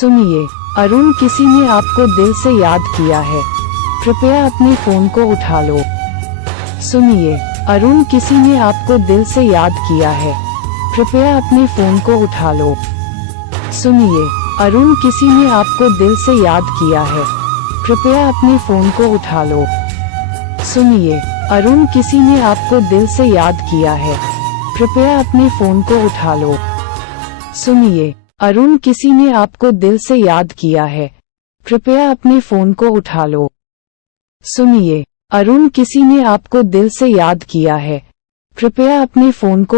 सुनिए, अरुण, किसी ने आपको दिल से याद किया है, कृपया अपने फोन को उठा लो। सुनिए, अरुण, किसी ने आपको दिल से याद किया है, कृपया अपने फोन को उठा लो। सुनिए, अरुण, किसी ने आपको दिल से याद किया है, कृपया अपने फोन को उठा लो। सुनिए, अरुण, किसी ने आपको दिल से याद किया है, कृपया अपने फोन को उठा लो। सुनिए, अरुण, किसी ने आपको दिल से याद किया है, कृपया अपने फोन को उठा लो। सुनिए, अरुण, किसी ने आपको दिल से याद किया है, कृपया अपने फोन को